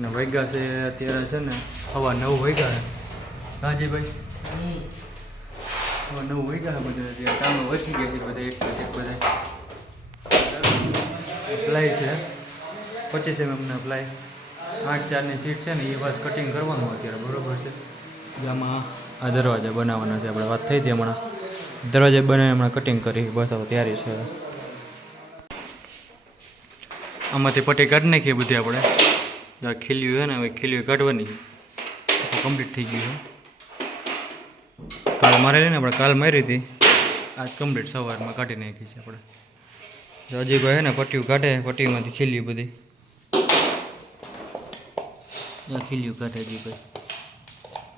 ને વાગ્યા છે અત્યારે છે ને 9:15 વાગ્યા છે. હાજી ભાઈ 9:15 વાગ્યા છે બધા. અત્યારે કામો વધી ગયા છે બધા એક બધા. પ્લાય છે 25 mm ના પ્લાય 8x4 સીટ છે ને એ વાત કટિંગ કરવાનું અત્યારે બરોબર છે. આમાં આ દરવાજા બનાવવાના છે. આપણે વાત થઈ હતી હમણાં દરવાજા બનાવી હમણાં કટિંગ કરી બસ હવે તૈયારી છે. આમાંથી પટ્ટી કાઢી નાખીએ બધી આપણે. ખીલ્યું છે ને હવે ખીલ્યું કાઢવાની કમ્પ્લીટ થઈ ગયું છે. કાલ મારેલી ને આપણે કાલ મારી હતી આજ કમ્પ્લીટ સવારમાં કાઢી નાખી છે આપણે. અજીભાઈ છે ને પટ્ટીઓ કાઢે પટ્ટીમાંથી ખીલ્યું બધી ખીલ્યું કાઢે અજીભાઈ.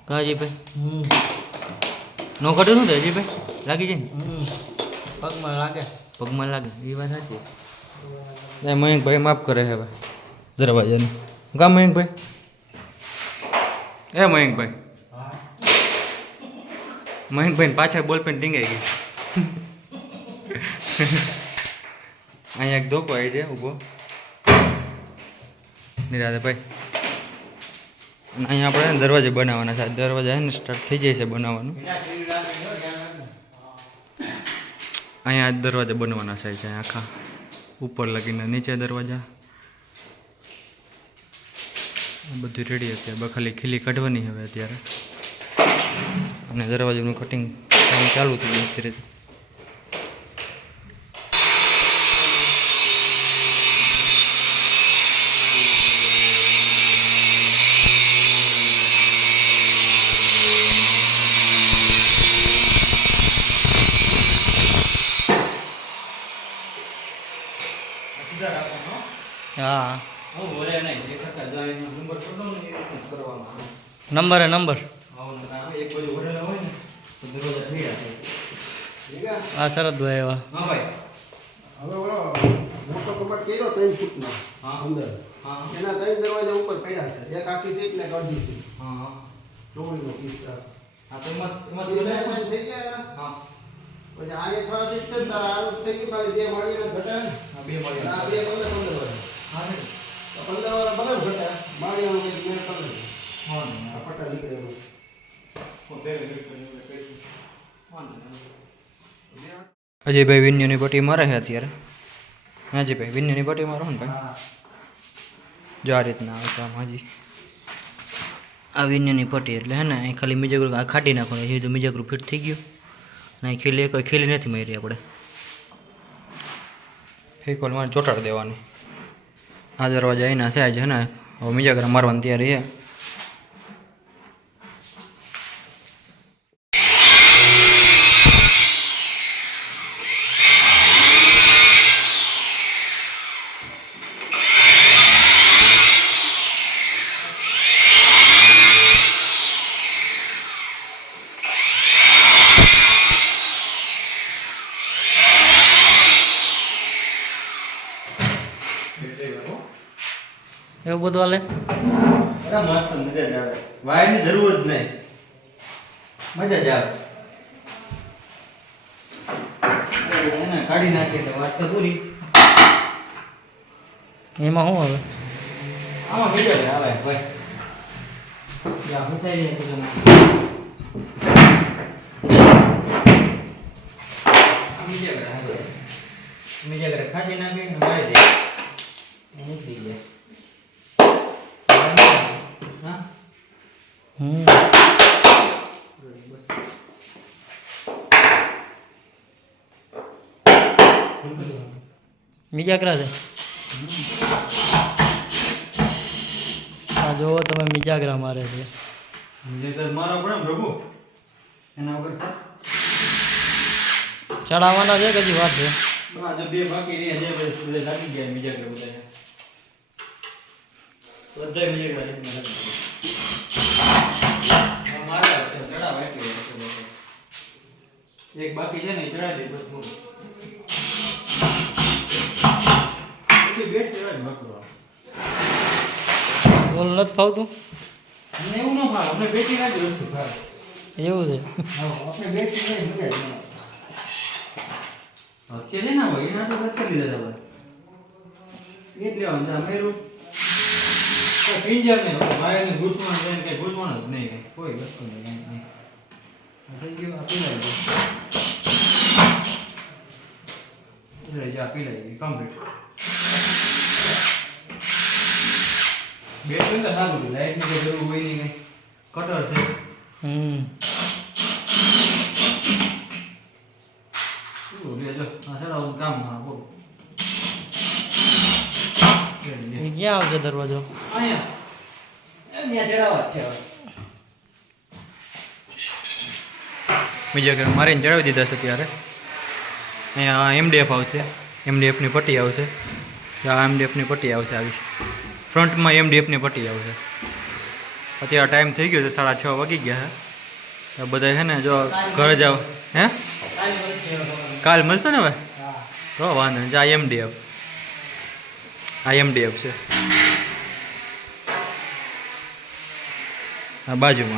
કા અજીભાઈ નો કાઢે શું થાય અજીભાઈ? લાગી જાય ને પગમાં લાગે એ વાત સાચી. મયંકભાઈ માફ કરે છે હવે દરવાજાનું. કા મયંકભાઈ? મયંકભાઈ પાછળ બોલપેન ટીંગાઈ ગઈ. અહીંયા એક ધોકો આવી છે ઊભો નિરાતે ભાઈ. અહીંયા આપણે દરવાજા બનાવવાના છે. દરવાજા છે ને સ્ટાર્ટ થઈ જાય છે બનાવવાનું. અહીંયા જ દરવાજા બનવાના છે આખા ઉપર લગીને નીચે દરવાજા બધું રેડી અત્યારે. ખાલી ખીલી કાઢવાની હવે અત્યારે અને દરવાજાનું કટિંગ કામ ચાલુ થઈ ગયું ધીરે. હા નંબર હા શરદભાઈ એવા હવે ઓલો મોટો કબાટ કર્યો 3 ફૂટનો અંદર એના 3 દરવાજા ઉપર પડ્યા છે. એક આખી સીટ ને કાઢી છે. ચોવીનો કિસ્સા એમાં થઈ ગયા. પછી આને 6 સીટ છે તારા આનું થઈ ગયું. ખાલી 2 મળીને ઘટે. 2 મળી આ 2 15 વાળા બરાબર ઘટે. માળીનો કંઈક મેળ કરે. આ પટ્ટા નીકળેલું અજયભાઈ વિન્યુની પટ્ટી મારે છે અત્યારે. હાજીભાઈ વિન્યુની પટ્ટી મારો ને ભાઈ. જો આ રીતના આવે કામ. હાજી આ વિન્યુની પટ્ટી એટલે હે ને અહીં ખાલી મીજગરું આ ખાટી નાખવાનું છે. તો મીજગરું ફિટ થઈ ગયું ને ખીલી કોઈ ખીલી નથી મારી આપણે. ફેકોલ મારે ચોટાડી દેવાની. આ દરવાજા એના છે આજે હે ને હવે મીજગરા મારવાની તૈયારી છે. એવું બધું હાલે મસ્ત મજા જ આવે. વાયરની જરૂર જ નહીં મજા જ આવે. કાઢી નાખીએ તો વાત તો પૂરી. એમાં શું આવે આમાં બીજા આવે ભાઈ બીજા ઘરે ખાંચી નાખીને મારી દે નીકળી જાય. મિજાગરા છે. આ જોવો તમે મિજાગરા મારે છે. મિજાગરા મારો પણ પ્રભુ એના વગર ચડાવવાના છે કે હજી વાત છે. આજે 2 બાકી રહ્યા છે. બધા લાગી ગયા મિજાગરા બધા મિજાગરા મારા છે ચડાવ એટલે એક બાકી છે ને ચડાવી દે બસ પૂરું. બેટ ચડાવી બાકરો બોલ નથી ફાવતું. અમને એવું ન ફાવે. અમને બેટી નાખી વસ્તુ ફાવે. એવું છે. આપણે બેટી નહીં મજા જ અત્યારે ના હોય એના તો કચ્છા લીધા હતા એટલે લેવાનું મેરું પિંજર નહીં વાયરની ઘૂસવાનું છે કંઈ ઘૂસવાનું જ નહીં કંઈ કોઈ વસ્તુ નહીં કંઈ નહીં થઈ ગયું આપી લાવી જા પીલાઈ ગઈ કમ્પ્લીટ બેટરી તો સારું છે લાઇટની કોઈ જરૂર હોય નહીં કંઈ કટર છે શું લે જો આ ચડાવવાનું કામ મારું બહુ ક્યાં આવશે દરવાજો અહીંયા ત્યાં ચડાવવા જ છે હવે બીજા કે મારીને ચડાવી દીધા છે ત્યારે અહીંયા એમડીએફ આવશે એમડીએફની પટ્ટી આવશે આ એમડીએફની પટ્ટી આવશે આવી ફ્રન્ટમાં એમડીએફની પટ્ટી આવશે અત્યારે ટાઈમ થઈ ગયો છે 6:30 વાગી ગયા છે બધા છે ને જો ઘરે જાવ હે કાલ મળશે ને હવે તો વાંધો નહીં આ એમડીએફ આ એમડીએફ છે આ બાજુમાં